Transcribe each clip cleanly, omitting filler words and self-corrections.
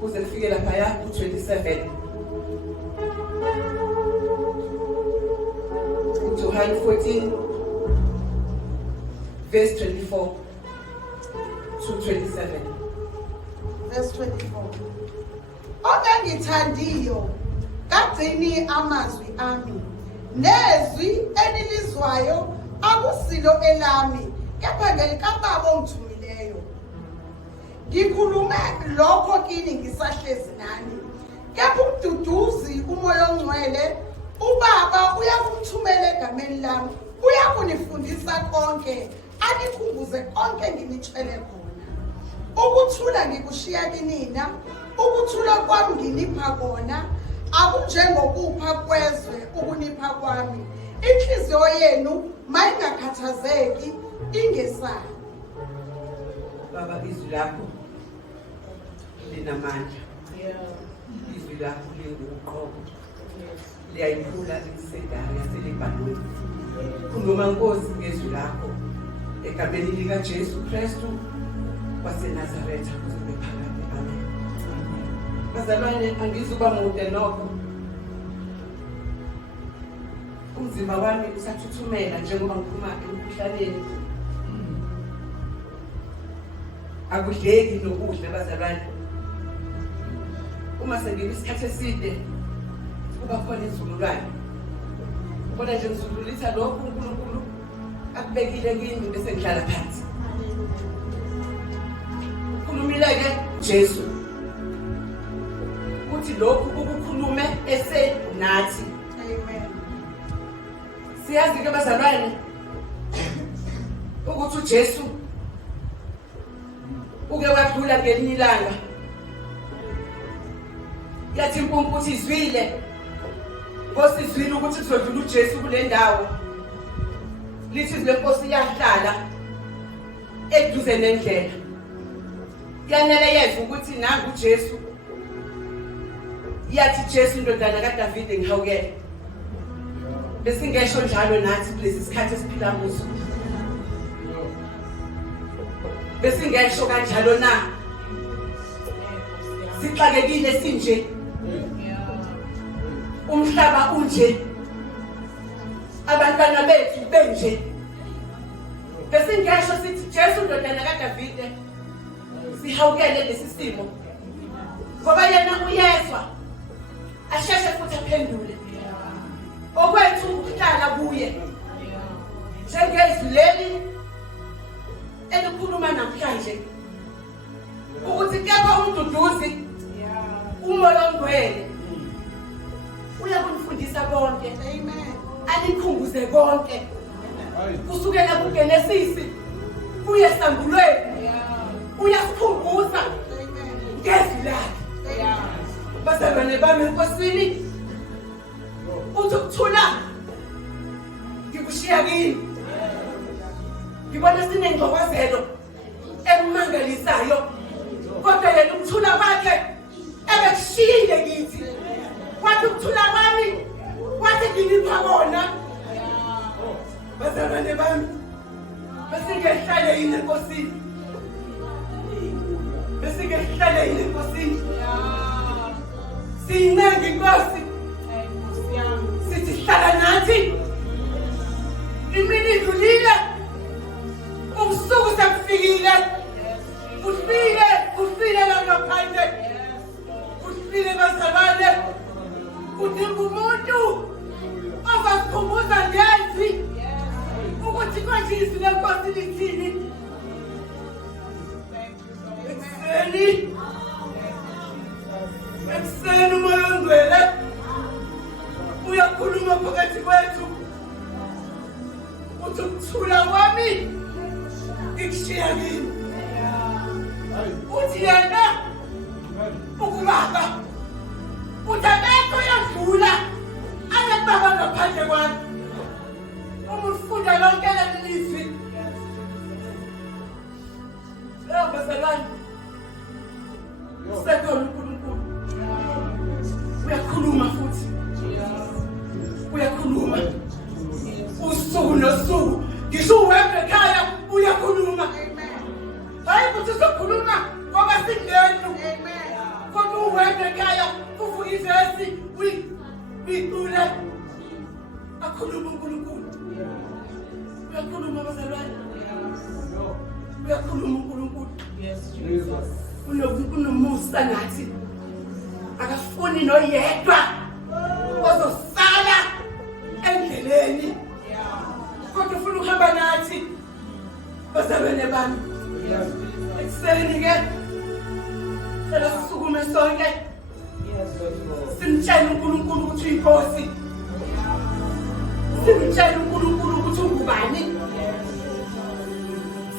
kuze kufike lapha ku-27. John 14 verse 24 to 27. Verse 24. Ongangithandiyo, kagcini amazwi ami. Nezwi enilizwayo akusilo elami, kepha ngelikababa ongithumileyo. Ngikhulume lokho kini ngisahlezi nani. Kepha umduduzi umoya ongcwele, uBaba uyakumthumela egameni lami, uyakunifundisa konke, anikhumbuze konke nginitshele khona. Ukuthula ngikushiya kinina, ukuthula kwami nginipha kona, akunjengokupha kwezwe ukunipha kwami. Inhliziyo yenu mayingakhathazeki, ingesabi. Baba, izwi lakho linamandla. Izwi lakho linguqobo. Liyayiphula imisedari yaseLebanoni. Khuluma Nkosi ngezwi lakho egameni likaJesu Kristu waseNazaretha kuze kube phakade. Amen. Bazalwane, angizuba mude nokho. Umzimba wami usathuthumela njengoba ngiphuma emkhuhlaneni. Akudleki nokudla bazalwane. Uma sengime isikhathi eside kuba khona izululwane. Kodwa nje ngizululisa lokho uNkulunkulu akubekile kimi bese ngihlala phansi. Ukhulumile-ke Jesu uthi lokhu ukukhulume esenathi. Amen. Siyazi-ke bazalwane ukuthi uJesu uke wadlula ngelinye ilanga. Yathi impumputhi izwile, Nkosi izwile ukuthi kuzodlula uJesu kule ndawo. Lithi izwi leNkosi yahlala eduze nendlela. Yanele yezwa ukuthi nangu uJesu. Yathi Jesu indodana kaDavide ngihawukele. Bese ngesho njalo nathi kulesi sikhathi esiphila kuso. Bese ngesho kanjalo na. Sixakekile sinje. Umhlaba unje. Abantwana bethu benje. Bese ngesho sithi Jesu indodana kaDavide sihawukele lesi simo. Ngoba yena uyezwa. Asheshe futhi aphendule. Okwethu ukuhlala kuye. Njengezwi leli elikhuluma namhlanje ukuthi kepha umduduzi umoya ongcwele uyakunifundisa konke. Amen. Anikhumbuze konke kusukela kuGenesisi kuye esambulweni. Uyasikhumbuza ngezwi lakhe. Bazalwane bami enkosini, uthi ukuthula ngikushiya kini. Ngibona sinengxokozelo emangalisayo, kodwa yena ukuthula kwakhe ebekushiyile kithi. Wathi ukuthula kwami wathi nginipha kona. Bazalwane bami, besingehlale yini enkosini? Besingehlale yini enkosini? Siyincenga inkosi. Sithi hlala nathi. Imini idlulile. Ubusuku sekufikile. Ufile la ngaphandle. Ufile bazalwane. Udinga umuntu ozasikhumbuza ngezwi ukuthi konje izwi leNkosi lithini. Ekseni umoya ongcwele uyakhuluma phakathi kwethu. Uthi ukuthula kwami ngikushiya kini. Uthi yena ukubaba uthi akekho uyadlula anebaba ngaphandle kwami. Uma ufunda lonke leli lizwi bazalwane, usekhona uNkulunkulu. Uyakhuluma futhi. Uyakhuluma usuku nosuku. Ngisho uwedwa ekhaya uyakhuluma. Hayi ukuthi uzokhuluma ngoba yonke ivesi uyicule akhuluma uNkulunkulu. Uyakhuluma bazalwane. Uyakhuluma uNkulunkulu. Yes, Jesus. Unomusa nathi. Akafuni noyedwa ozosala endleleni. Kodwa ufuna ukuhamba nathi. Bazalwane bami. Ekuseni ke Sela sisukume sonke. Simtshela uNkulunkulu ukuthi uyinkosi. Simtshela uNkulunkulu ukuthi ungubani.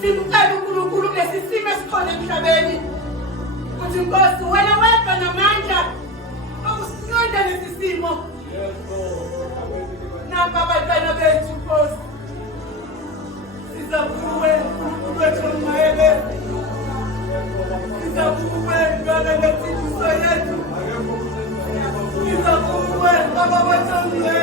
Simcela uNkulunkulu ngesisimo esikhona emhlabeni. Ukuthi Nkosi wena wedwa namandla okusinqanda lesi simo. Namba abantwana bethu Nkosi. Sizakuwe uNkulunkulu wethu omngcwele. Sizakuwe ngale nesifiso yethu. Sizakuwe baba wethu omngcwele.